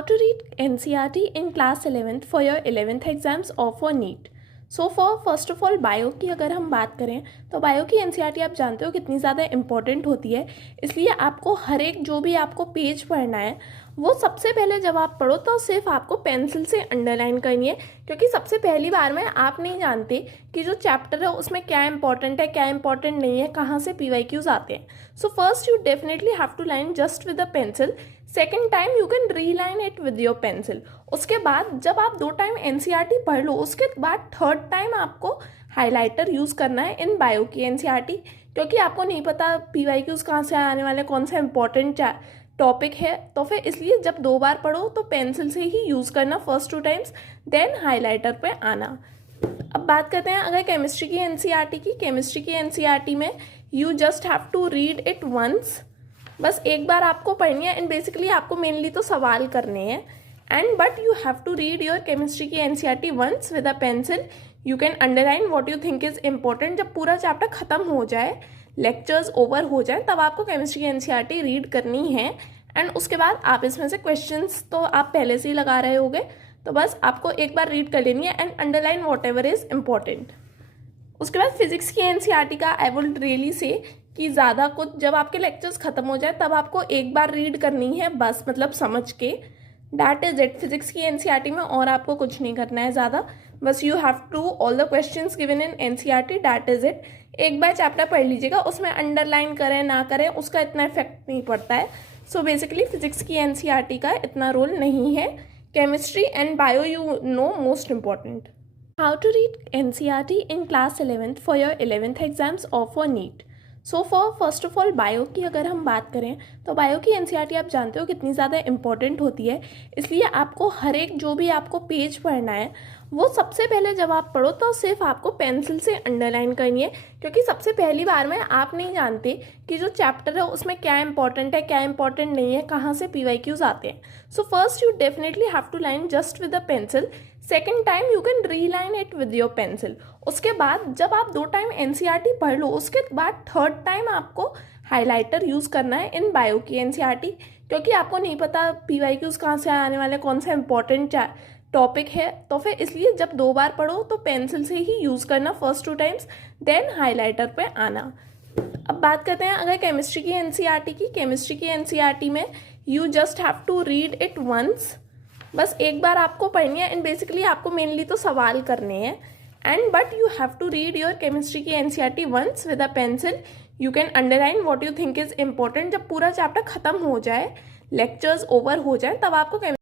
How to read NCERT in class 11th for your 11th exams or for NEET. So first of all bio की अगर हम बात करें तो bio की एनसीईआरटी आप जानते हो कितनी ज़्यादा इंपॉर्टेंट होती है। इसलिए आपको हर एक जो भी आपको पेज पढ़ना है वो सबसे पहले जब आप पढ़ो तो सिर्फ आपको पेंसिल से अंडरलाइन करनी है, क्योंकि सबसे पहली बार में आप नहीं जानते कि जो चैप्टर है उसमें क्या इंपॉर्टेंट है क्या इंपॉर्टेंट नहीं है, कहाँ से पीवाईक्यूज आते हैं। So first you definitely have to line just with a pencil, second time you can reline it with your pencil. उसके बाद जब आप 2 टाइम एनसीईआरटी पढ़ लो उसके बाद थर्ड टाइम आपको हाइलाइटर यूज़ करना है इन बायो की एनसीईआरटी, क्योंकि आपको नहीं पता पीवाईक्यूज कहाँ से आने वाले, कौन सा इंपॉर्टेंट टॉपिक है, तो फिर इसलिए जब 2 बार पढ़ो तो पेंसिल से ही यूज़ करना फर्स्ट 2 टाइम्स, देन हाइलाइटर पे आना। अब बात करते हैं अगर केमिस्ट्री की एनसीईआरटी की। केमिस्ट्री की एनसीईआरटी में you just have to read it once, बस एक बार आपको पढ़नी है एंड बेसिकली आपको मेनली तो सवाल करने हैं and but you have to read your chemistry की NCERT once with a pencil. You can underline what you think is important. जब पूरा चैप्टर खत्म हो जाए, लेक्चर्स ओवर हो जाए, तब आपको केमिस्ट्री की एनसीईआरटी रीड करनी है एंड उसके बाद आप इसमें से क्वेश्चंस तो आप पहले से ही लगा रहे होगे, तो बस आपको एक बार रीड कर लेनी है and underline what ever is important. उसके बाद फिजिक्स की एनसीईआरटी का आई वुड रियली से कि ज़्यादा कुछ, जब आपके लेक्चर्स खत्म हो जाए तब आपको एक बार रीड करनी है बस, मतलब समझ के, दैट इज इट। फिजिक्स की एनसीईआरटी में और आपको कुछ नहीं करना है ज़्यादा, बस you have to all the questions given in NCERT, that is it. एक बार चैप्टर पढ़ लीजिएगा, उसमें अंडरलाइन करें ना करें उसका इतना इफेक्ट नहीं पड़ता है। सो बेसिकली फिजिक्स की एनसीईआरटी का इतना रोल नहीं है। Chemistry and bio you know most important. How to read NCERT in class 11th for your 11th exams और for NEET. So first of all bio की अगर हम बात करें तो बायो की एनसीईआरटी आप जानते हो कितनी ज़्यादा इंपॉर्टेंट होती है। इसलिए आपको हर एक जो भी आपको पेज पढ़ना है वो सबसे पहले जब आप पढ़ो तो सिर्फ आपको पेंसिल से अंडरलाइन करनी है, क्योंकि सबसे पहली बार में आप नहीं जानते कि जो चैप्टर है उसमें क्या इंपॉर्टेंट है क्या इंपॉर्टेंट नहीं है, कहाँ से पीवाईक्यूज आते हैं। So first you definitely have to line just with a pencil, second time you can reline it with your pencil. उसके बाद जब आप 2 टाइम एनसीईआरटी पढ़ लो उसके बाद थर्ड टाइम आपको हाइलाइटर यूज़ करना है इन बायो की एनसीईआरटी, क्योंकि आपको नहीं पता पीवाईक्यूज कहाँ से आने वाले, कौन सा इंपॉर्टेंट टॉपिक है, तो फिर इसलिए जब 2 बार पढ़ो तो पेंसिल से ही यूज़ करना फर्स्ट 2 टाइम्स, देन हाइलाइटर पे आना। अब बात करते हैं अगर केमिस्ट्री की एनसीईआरटी की। केमिस्ट्री की एनसीईआरटी में you just have to read it once, बस एक बार आपको पढ़नी है एंड बेसिकली आपको मेनली तो सवाल करने हैं and but you have to read your chemistry की NCERT once with a pencil. You can underline what you think is important. जब पूरा चैप्टर खत्म हो जाए, लेक्चर्स ओवर हो जाए, तब आपको